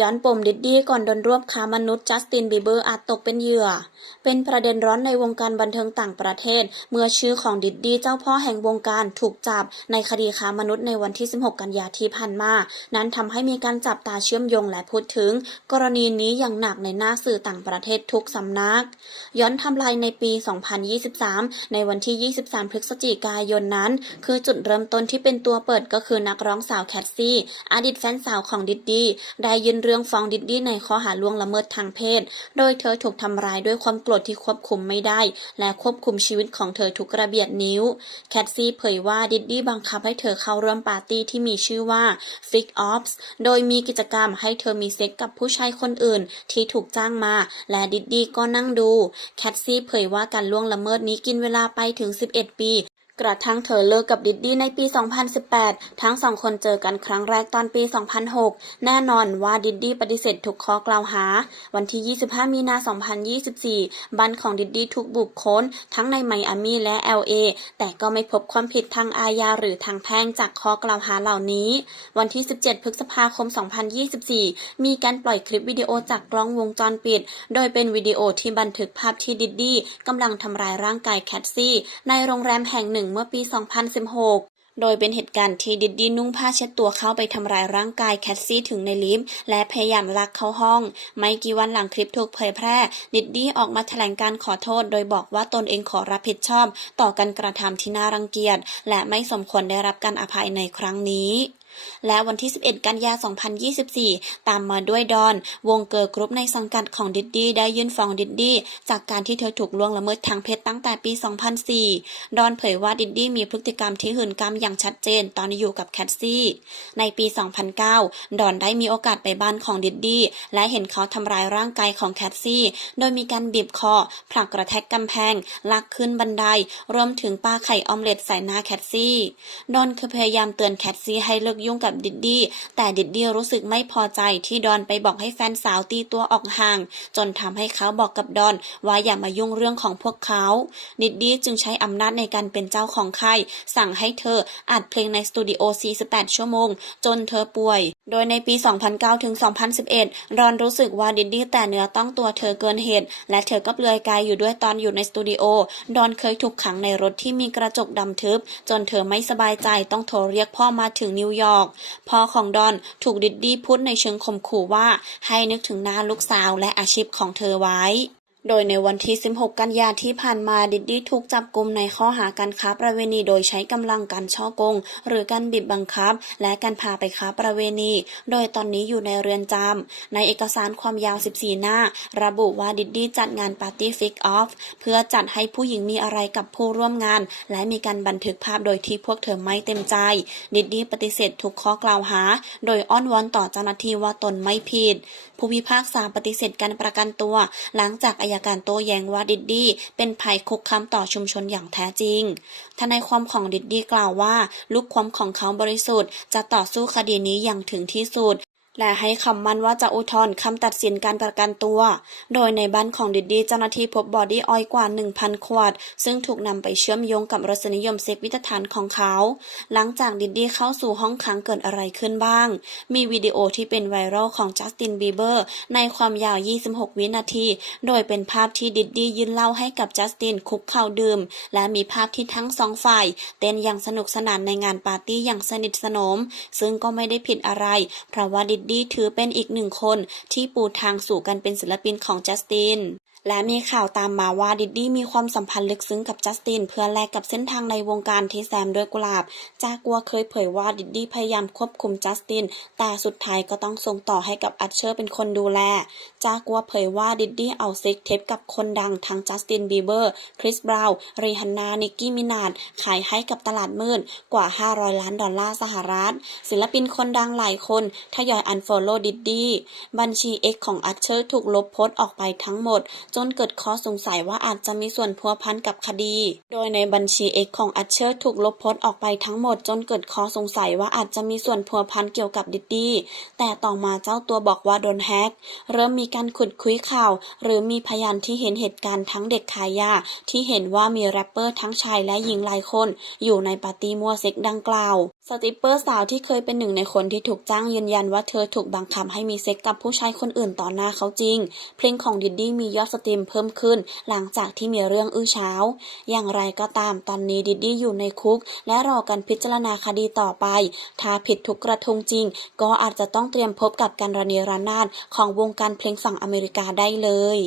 ย้อนปมดิดดี้ก่อนโดนรวบค้ามนุษย์จัสตินบีเบอร์อาจตกเป็นเหยื่อ เป็นประเด็นร้อนในวงการบันเทิงต่างประเทศ เมื่อชื่อของดิดดี้เจ้าพ่อแห่งวงการถูกจับในคดีค้ามนุษย์ในวันที่ 16 กันยาที่ผ่านมา นั้นทำให้มีการจับตาเชื่อมโยงและพูดถึง กรณีนี้อย่างหนักในหน้าสื่อต่างประเทศทุกสำนัก ย้อนไทำลายในปี 2023 ในวันที่ 23 พฤศจิกายนนั้น คือจุดเริ่มต้นที่เป็นตัวเปิดก็คือนักร้องสาวแคทซี่ อดีตแฟนสาวของดิดดี้ได้ยืนเรื่องฟ้องดิดดี้ในข้อหาล่วงละเมิดทางเพศ โดยเธอถูกทำร้ายด้วยความโกรธที่ควบคุมไม่ได้ และควบคุมชีวิตของเธอทุกระเบียดนิ้ว แคทซี่เผยว่าดิดดี้บังคับให้เธอเข้าร่วมปาร์ตี้ที่มีชื่อว่า Fix Ops โดยมีกิจกรรมให้เธอมีเซ็กกับผู้ชายคนอื่นที่ถูกจ้างมา และดิดดี้ก็นั่งดู แคทซี่เผยว่าการล่วงละเมิดนี้กินเวลาไปถึง 11 ปี กระทั่งเธอเลิกกับดิดดี้ในปี 2018 ทั้งสองคนเจอกันครั้งแรกตอนปี 2006 แน่นอนว่าดิดดี้ปฏิเสธทุกข้อกล่าวหา วันที่ 25 มีนา 2024 บ้านของดิดดี้ถูกบุกค้น ทั้งในไมอามีและ LA แต่ก็ไม่พบความผิดทางอาญาหรือทางแพ่งจากข้อกล่าวหาเหล่านี้ วันที่ 17 พฤษภาคม 2024 มีการปล่อยคลิปวิดีโอจากกล้องวงจรปิด โดยเป็นวิดีโอที่บันทึกภาพที่ดิดดี้กำลังทำร้ายร่างกายแคทซี่ในโรงแรมแห่งหนึ่งเมื่อปี 2016 โดยเป็นเหตุการณ์ที่ดิดดี้นุ่งผ้าเช็ดตัวเข้าไปทำร้ายร่างกายแคทซี่ถึงในลิฟต์และพยายามลักเข้าห้อง ไม่กี่วันหลังคลิปถูกเผยแพร่ ดิดดี้ออกมาแถลงการขอโทษ โดยบอกว่าตนเองขอรับผิดชอบ ต่อการกระทำที่น่ารังเกียจ และไม่สมควรได้รับการอภัยในครั้งนี้ และวันที่ 11 กันยา 2024 ตามมาด้วยดอน วงเกิร์กรุ๊ปในสังกัดของดิดดี้ได้ยื่นฟ้องดิดดี้จากการที่เธอถูกล่วงละเมิดทางเพศตั้งแต่ปี 2004 ดอนเผยว่าดิดดี้มีพฤติกรรมที่หื่นกามอย่างชัดเจนตอนอยู่กับแคทซี่ ในปี 2009 ดอนได้มีโอกาสไปบ้านของดิดดี้และเห็นเขาทำร้ายร่างกายของแคทซี่ โดยมีการบีบคอ ผลักกระแทกกำแพง ลากขึ้นบันได รวมถึงปาไข่ออมเล็ตใส่หน้าแคทซี่ ดอนคือพยายามเตือนแคทซี่ให้เลิกยุ่งกับดิดดี้ แต่ดิดดี้รู้สึกไม่พอใจที่ดอนไปบอกให้แฟนสาวตีตัวออกห่าง จนทำให้เขาบอกกับดอนว่าอย่ามายุ่งเรื่องของพวกเขา ดิดดี้จึงใช้อำนาจในการเป็นเจ้าของค่ายสั่งให้เธออัดเพลงในสตูดิโอ 48 ชั่วโมง จนเธอป่วยโดยในปี 2009 ถึง 2011ดอนรู้สึกว่าดิดดี้แต่เนื้อต้องตัวเธอเกินเหตุ และเธอก็เปลือยกายอยู่ด้วยตอนอยู่ในสตูดิโอดอนเคยถูกขังในรถที่มีกระจกดำทึบ จนเธอไม่สบายใจต้องโทรเรียกพ่อมาถึงนิวยอร์ก พ่อของดอนถูกดิดดี้พูดในเชิงข่มขู่ว่า ให้นึกถึงหน้าลูกสาวและอาชีพของเธอไว้ โดยในวันที่ 16 กันยาที่ผ่านมาดิดดี้ถูกจับกลุมในข้อหาการค้าประเวณีโดยใช้กำลังการช่อกง หรือการบีบบังคับ และการพาไปค้าประเวณี โดยตอนนี้อยู่ในเรือนจำในเอกสารความยาว 14 หน้า ระบุว่าดิดดี้จัดงานปาร์ตี้ฟิกออฟเพื่อจัดให้ผู้หญิงมีอะไรกับผู้ร่วมงาน และมีการบันทึกภาพโดยที่พวกเธอไม่เต็มใจ ดิดดี้ปฏิเสธทุกข้อกล่าวหา โดยอ้อนวอนต่อเจ้าหน้าที่ว่าตนไม่ผิด ผู้พิพากษาปฏิเสธการประกันตัว หลังจากอายการโต้แย้งว่าดิดดี้เป็นภัยคุกคามต่อชุมชนอย่างแท้จริง ทนายความของดิดดี้กล่าวว่า ลูกความของเขาบริสุทธิ์จะต่อสู้คดีนี้อย่างถึงที่สุด และให้คำมั่นว่าจะอุทธรณ์คำตัดสินการประกันตัว โดยในบ้านของดิดดี้เจ้าหน้าที่พบบอดี้ออยกว่า 1,000 ขวด ซึ่งถูกนำไปเชื่อมโยงกับรสนิยมเซ็กวิตฐานของเขา หลังจากดิดดี้เข้าสู่ห้องขังเกิดอะไรขึ้นบ้าง มีวิดีโอที่เป็นไวรัลของจัสตินบีเบอร์ในความยาว 26 วินาที โดยเป็นภาพที่ดิดดี้ยืนเล้าให้กับจัสตินคุกเข่าดื่ม และมีภาพที่ทั้งสองฝ่ายเต้นอย่างสนุกสนานในงานปาร์ตี้อย่างสนิทสนม ซึ่งก็ไม่ได้ผิดอะไร เพราะว่าดิดดี้ถือเป็นอีกหนึ่งคนที่ปูทางสู่การเป็นศิลปินของจัสติน และมีข่าวตามมาว่าดิดดี้มีความสัมพันธ์ลึกซึ้งกับจัสติน เพื่อแลกกับเส้นทางในวงการที่แซมด้วยกุหลาบ จากัวเคยเผยว่าดิดดี้พยายามควบคุมจัสติน แต่สุดท้ายก็ต้องส่งต่อให้กับอัชเชอร์เป็นคนดูแล จากัวเผยว่าดิดดี้เอาซ็กเทปกับคนดังทั้งจัสตินบีเบอร์ คริสบราวน์รีฮันนานิกกี้มินาดขายให้กับตลาดมืดกว่า 500 ล้านดอลลาร์สหรัฐ ศิลปินคนดังหลายคนทยอยอันฟอลโล่ดิดดี้บัญชี X ของอัชเชอร์ถูกลบโพสต์ออกไปทั้งหมดจนเกิดข้อสงสัยว่าอาจจะมีส่วนพัวพันกับคดี โดยในบัญชี X ของอัชเชอร์ถูกลบโพสต์ออกไปทั้งหมดจนเกิดข้อสงสัยว่าอาจจะมีส่วนพัวพันเกี่ยวกับดิดดี้ แต่ต่อมาเจ้าตัวบอกว่าโดนแฮก เริ่มมีการขุดคุยข่าว หรือมีพยานที่เห็นเหตุการณ์ทั้งเด็กขายยาที่เห็นว่ามีแรปเปอร์ทั้งชายและหญิงหลายคน อยู่ในปาร์ตี้มัวเซ็กดังกล่าวสติปเปอร์สาวที่เคยเป็นหนึ่งในคนที่ถูกจ้างยืนยันว่าเธอถูกบังคับให้มีเซ็กกับผู้ชายคนอื่นต่อหน้าเขาจริง เพลงของดิดดี้มียอดสตรีมเพิ่มขึ้น หลังจากที่มีเรื่องอื้อเช้า อย่างไรก็ตามตอนนี้ดิดดี้อยู่ในคุก และรอการพิจารณาคดีต่อไป ถ้าผิดทุกกระทงจริง ก็อาจจะต้องเตรียมพบกับการระเนระนาดของวงการเพลงฝั่งอเมริกาได้เลย